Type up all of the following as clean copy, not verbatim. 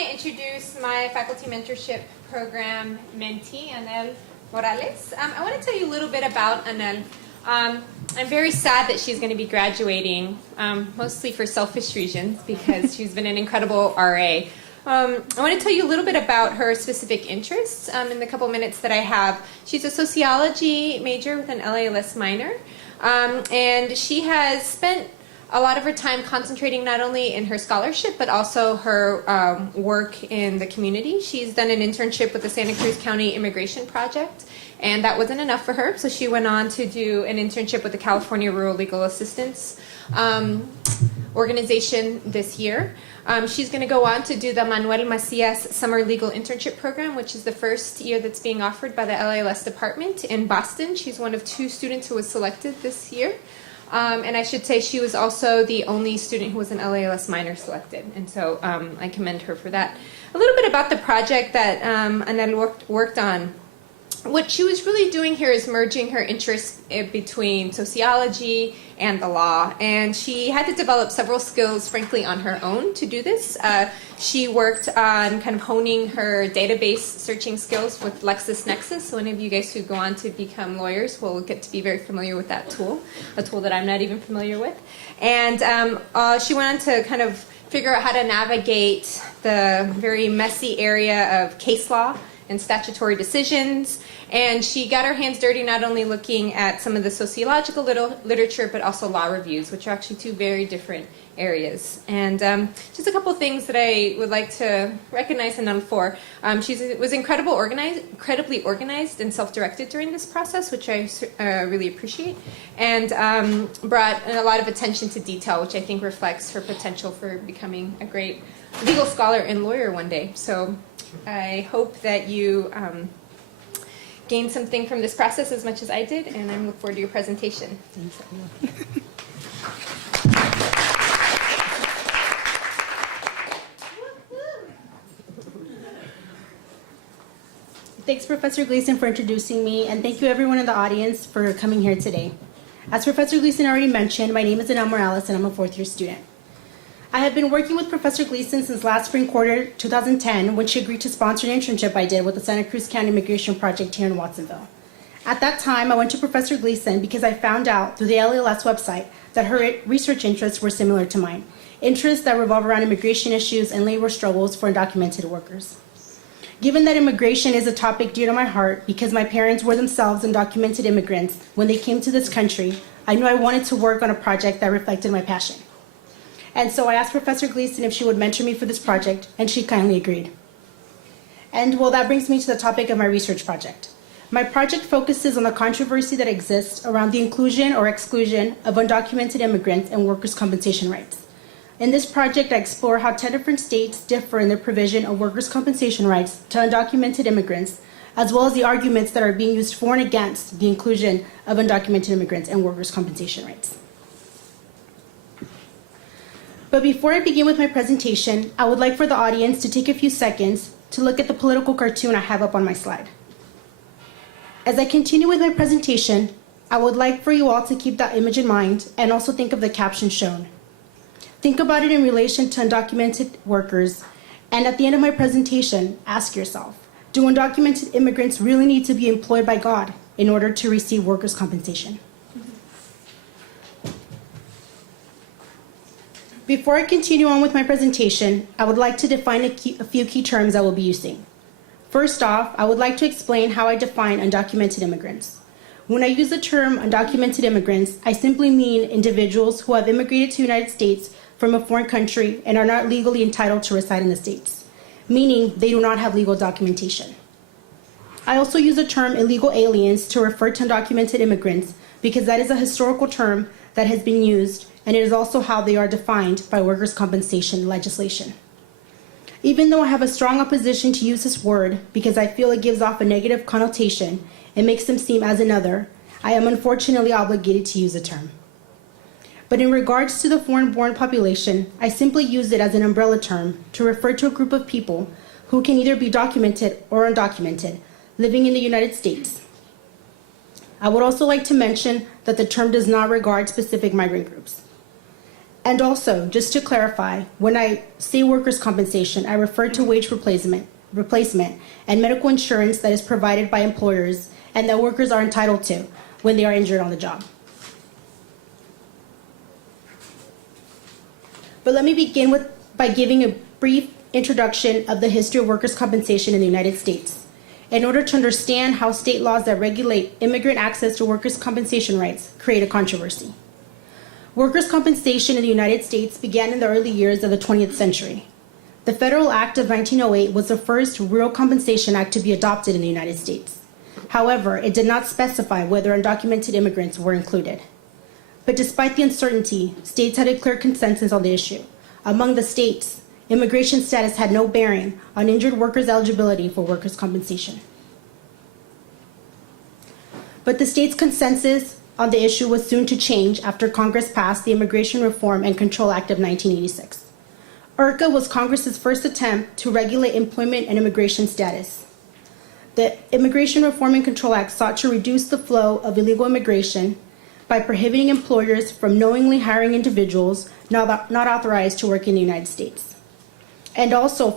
want to introduce my faculty mentorship program mentee, Anel Morales. I want to tell you a little bit about Anel. I'm very sad that she's going to be graduating, mostly for selfish reasons, because she's been an incredible RA. I want to tell you a little bit about her specific interests in the couple minutes that I have. She's a sociology major with an LALS minor, and she has spent a lot of her time concentrating not only in her scholarship, but also her work in the community. She's done an internship with the Santa Cruz County Immigration Project, and that wasn't enough for her, so she went on to do an internship with the California Rural Legal Assistance organization this year. She's going to go on to do the Manuel Macias Summer Legal Internship Program, which is the first year that's being offered by the LALS department in Boston. She's one of 2 students who was selected this year. And I should say she was also the only student who was an LALS minor selected, and so I commend her for that. A little bit about the project that Anel worked on. What she was really doing here is merging her interests between sociology and the law, and she had to develop several skills, frankly, on her own to do this. She worked on kind of honing her database searching skills with LexisNexis. So any of you guys who go on to become lawyers will get to be very familiar with that tool, a tool that I'm not even familiar with. And she went on to kind of figure out how to navigate the very messy area of case law and statutory decisions, and she got her hands dirty not only looking at some of the sociological literature, but also law reviews, which are actually 2 very different areas. And just a couple things that I would like to recognize Anel for. She was incredibly organized and self-directed during this process, which I really appreciate, and brought a lot of attention to detail, which I think reflects her potential for becoming a great legal scholar and lawyer one day. So I hope that you gain something from this process as much as I did, and I look forward to your presentation. Thanks, Professor Gleason, for introducing me, and thank you everyone in the audience for coming here today. As Professor Gleason already mentioned, my name is Anel Morales, and I'm a 4th-year student. I have been working with Professor Gleason since last spring quarter 2010, when she agreed to sponsor an internship I did with the Santa Cruz County Immigration Project here in Watsonville. At that time, I went to Professor Gleason because I found out through the LALS website that her research interests were similar to mine, interests that revolve around immigration issues and labor struggles for undocumented workers. Given that immigration is a topic dear to my heart because my parents were themselves undocumented immigrants when they came to this country, I knew I wanted to work on a project that reflected my passion. And so I asked Professor Gleason if she would mentor me for this project, and she kindly agreed. And well, that brings me to the topic of my research project. My project focuses on the controversy that exists around the inclusion or exclusion of undocumented immigrants and workers' compensation rights. In this project, I explore how 10 different states differ in their provision of workers' compensation rights to undocumented immigrants, as well as the arguments that are being used for and against the inclusion of undocumented immigrants and workers' compensation rights. But before I begin with my presentation, I would like for the audience to take a few seconds to look at the political cartoon I have up on my slide. As I continue with my presentation, I would like for you all to keep that image in mind and also think of the caption shown. Think about it in relation to undocumented workers, and at the end of my presentation, ask yourself, do undocumented immigrants really need to be employed by God in order to receive workers' compensation? Before I continue on with my presentation, I would like to define a few key terms I will be using. First off, I would like to explain how I define undocumented immigrants. When I use the term undocumented immigrants, I simply mean individuals who have immigrated to the United States from a foreign country and are not legally entitled to reside in the States, meaning they do not have legal documentation. I also use the term illegal aliens to refer to undocumented immigrants because that is a historical term that has been used, and it is also how they are defined by workers' compensation legislation. Even though I have a strong opposition to use this word because I feel it gives off a negative connotation and makes them seem as another, I am unfortunately obligated to use the term. But in regards to the foreign-born population, I simply use it as an umbrella term to refer to a group of people who can either be documented or undocumented, living in the United States. I would also like to mention that the term does not regard specific migrant groups. And also, just to clarify, when I say workers' compensation, I refer to wage replacement and medical insurance that is provided by employers and that workers are entitled to when they are injured on the job. But let me begin by giving a brief introduction of the history of workers' compensation in the United States, in order to understand how state laws that regulate immigrant access to workers' compensation rights create a controversy. Workers' compensation in the United States began in the early years of the 20th century. The Federal Act of 1908 was the first real compensation act to be adopted in the United States. However, it did not specify whether undocumented immigrants were included. But despite the uncertainty, states had a clear consensus on the issue. Among the states, immigration status had no bearing on injured workers' eligibility for workers' compensation. But the state's consensus on the issue was soon to change after Congress passed the Immigration Reform and Control Act of 1986. IRCA was Congress's first attempt to regulate employment and immigration status. The Immigration Reform and Control Act sought to reduce the flow of illegal immigration by prohibiting employers from knowingly hiring individuals not authorized to work in the United States, and also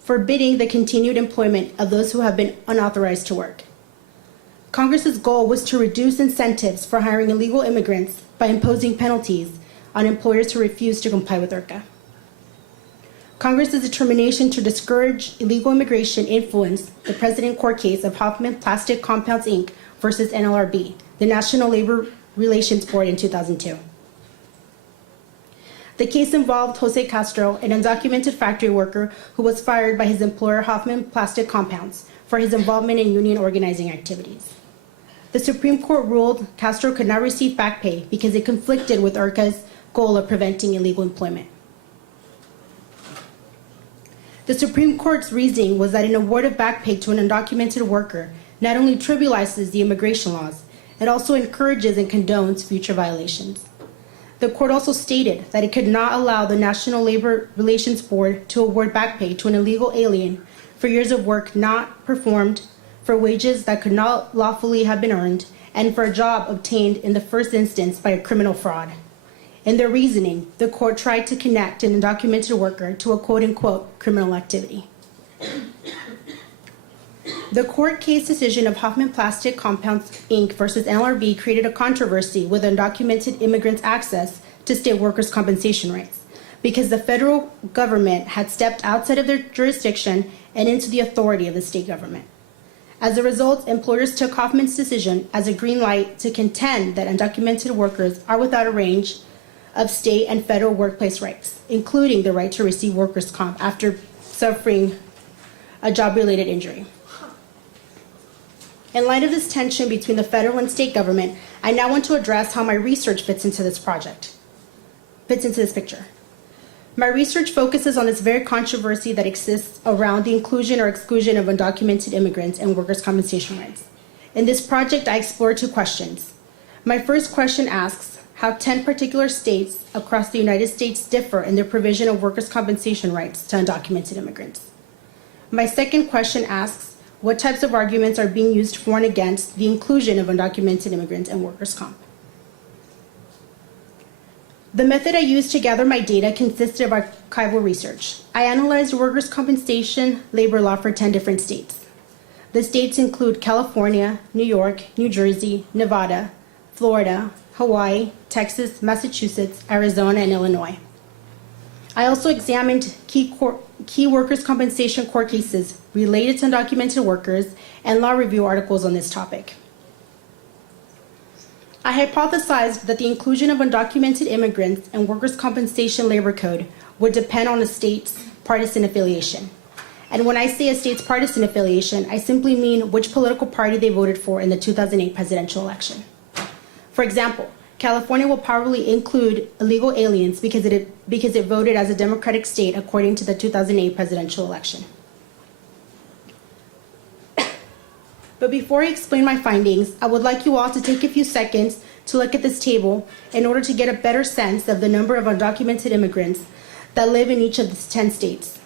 forbidding the continued employment of those who have been unauthorized to work. Congress's goal was to reduce incentives for hiring illegal immigrants by imposing penalties on employers who refuse to comply with IRCA. Congress's determination to discourage illegal immigration influenced the precedent court case of Hoffman Plastic Compounds, Inc. versus NLRB, the National Labor Relations Board, in 2002. The case involved Jose Castro, an undocumented factory worker who was fired by his employer Hoffman Plastic Compounds for his involvement in union organizing activities. The Supreme Court ruled Castro could not receive back pay because it conflicted with IRCA's goal of preventing illegal employment. The Supreme Court's reasoning was that an award of back pay to an undocumented worker not only trivializes the immigration laws, it also encourages and condones future violations. The court also stated that it could not allow the National Labor Relations Board to award back pay to an illegal alien for years of work not performed, for wages that could not lawfully have been earned, and for a job obtained in the first instance by a criminal fraud. In their reasoning, the court tried to connect an undocumented worker to a quote-unquote criminal activity. The court case decision of Hoffman Plastic Compounds, Inc. versus NLRB created a controversy with undocumented immigrants' access to state workers' compensation rights because the federal government had stepped outside of their jurisdiction and into the authority of the state government. As a result, employers took Hoffman's decision as a green light to contend that undocumented workers are without a range of state and federal workplace rights, including the right to receive workers' comp after suffering a job-related injury. In light of this tension between the federal and state government, I now want to address how my research fits into this picture. My research focuses on this very controversy that exists around the inclusion or exclusion of undocumented immigrants and workers' compensation rights. In this project, I explore two questions. My first question asks how 10 particular states across the United States differ in their provision of workers' compensation rights to undocumented immigrants. My second question asks what types of arguments are being used for and against the inclusion of undocumented immigrants and workers' comp. The method I used to gather my data consisted of archival research. I analyzed workers' compensation labor law for 10 different states. The states include California, New York, New Jersey, Nevada, Florida, Hawaii, Texas, Massachusetts, Arizona, and Illinois. I also examined key workers' compensation court cases related to undocumented workers and law review articles on this topic. I hypothesized that the inclusion of undocumented immigrants and workers' compensation labor code would depend on a state's partisan affiliation. And when I say a state's partisan affiliation, I simply mean which political party they voted for in the 2008 presidential election. For example, California will probably include illegal aliens because it voted as a Democratic state according to the 2008 presidential election. But before I explain my findings, I would like you all to take a few seconds to look at this table in order to get a better sense of the number of undocumented immigrants that live in each of the 10 states.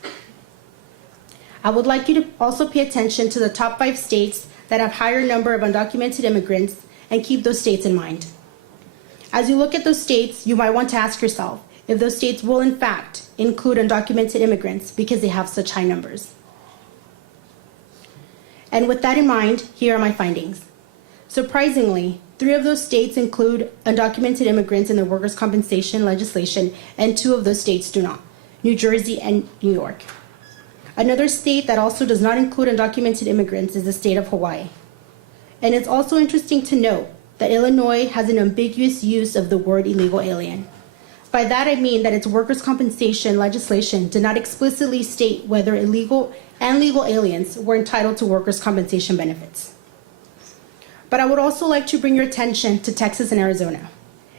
I would like you to also pay attention to the top 5 states that have higher number of undocumented immigrants and keep those states in mind. As you look at those states, you might want to ask yourself if those states will in fact include undocumented immigrants because they have such high numbers. And with that in mind, here are my findings. Surprisingly, 3 of those states include undocumented immigrants in their workers' compensation legislation, and 2 of those states do not, New Jersey and New York. Another state that also does not include undocumented immigrants is the state of Hawaii. And it's also interesting to note that Illinois has an ambiguous use of the word illegal alien. By that I mean that its workers' compensation legislation did not explicitly state whether illegal and legal aliens were entitled to workers' compensation benefits. But I would also like to bring your attention to Texas and Arizona.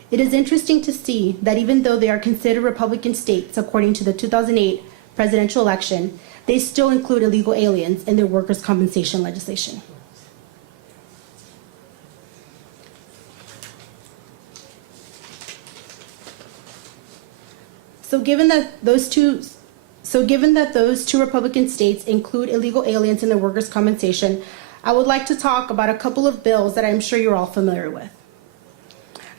It is interesting to see that even though they are considered Republican states according to the 2008 presidential election, they still include illegal aliens in their workers' compensation legislation. So given that those two Republican states include illegal aliens in their workers' compensation, I would like to talk about a couple of bills that I'm sure you're all familiar with.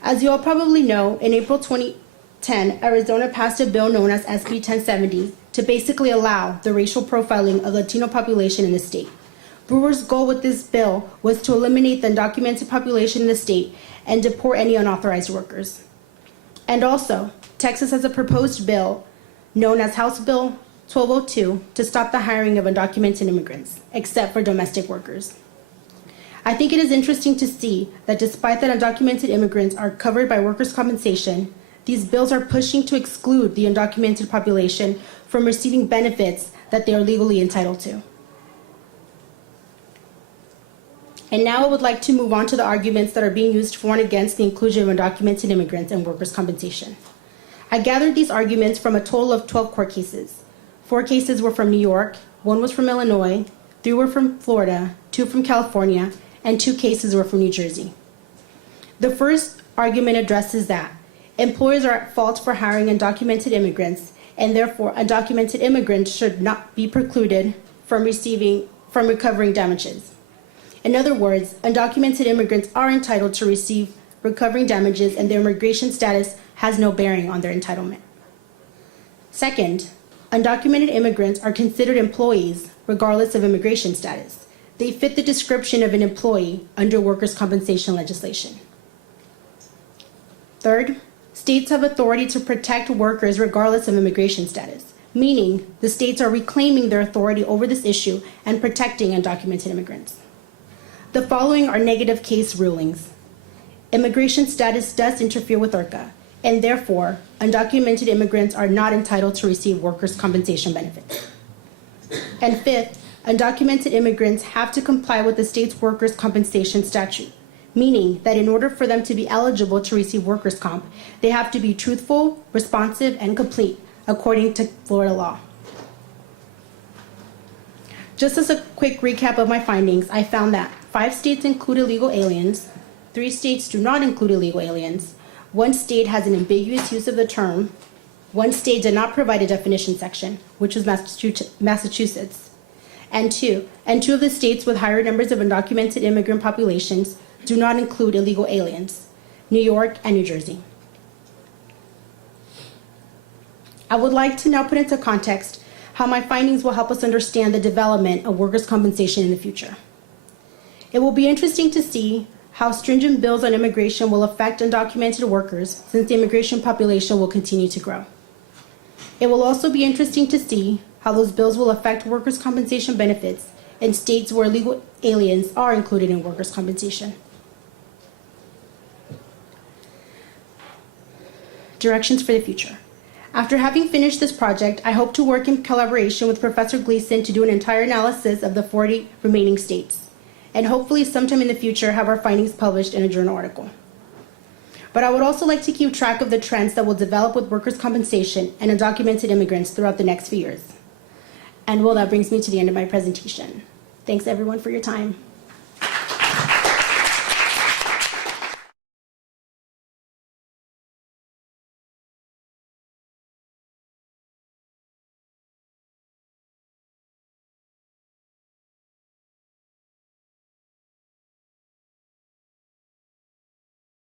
As you all probably know, in April 2010, Arizona passed a bill known as SB 1070 to basically allow the racial profiling of the Latino population in the state. Brewer's goal with this bill was to eliminate the undocumented population in the state and deport any unauthorized workers. And also, Texas has a proposed bill known as House Bill 1202 to stop the hiring of undocumented immigrants, except for domestic workers. I think it is interesting to see that despite that undocumented immigrants are covered by workers' compensation, these bills are pushing to exclude the undocumented population from receiving benefits that they are legally entitled to. And now I would like to move on to the arguments that are being used for and against the inclusion of undocumented immigrants in workers' compensation. I gathered these arguments from a total of 12 court cases. 4 cases were from New York, 1 was from Illinois, 3 were from Florida, 2 from California, and 2 cases were from New Jersey. The first argument addresses that employers are at fault for hiring undocumented immigrants, and therefore undocumented immigrants should not be precluded from recovering damages. In other words, undocumented immigrants are entitled to receive recovering damages, and their immigration status has no bearing on their entitlement. Second, undocumented immigrants are considered employees regardless of immigration status. They fit the description of an employee under workers' compensation legislation. Third, states have authority to protect workers regardless of immigration status, meaning the states are reclaiming their authority over this issue and protecting undocumented immigrants. The following are negative case rulings. Immigration status does interfere with IRCA, and therefore, undocumented immigrants are not entitled to receive workers' compensation benefits. And fifth, undocumented immigrants have to comply with the state's workers' compensation statute, meaning that in order for them to be eligible to receive workers' comp, they have to be truthful, responsive, and complete, according to Florida law. Just as a quick recap of my findings, I found that 5 states include illegal aliens, 3 states do not include illegal aliens, 1 state has an ambiguous use of the term, 1 state did not provide a definition section, which was Massachusetts, and two of the states with higher numbers of undocumented immigrant populations do not include illegal aliens, New York and New Jersey. I would like to now put into context how my findings will help us understand the development of workers' compensation in the future. It will be interesting to see how stringent bills on immigration will affect undocumented workers since the immigration population will continue to grow. It will also be interesting to see how those bills will affect workers' compensation benefits in states where illegal aliens are included in workers' compensation. Directions for the future. After having finished this project, I hope to work in collaboration with Professor Gleason to do an entire analysis of the 40 remaining states, and hopefully sometime in the future have our findings published in a journal article. But I would also like to keep track of the trends that will develop with workers' compensation and undocumented immigrants throughout the next few years. And well, that brings me to the end of my presentation. Thanks everyone for your time.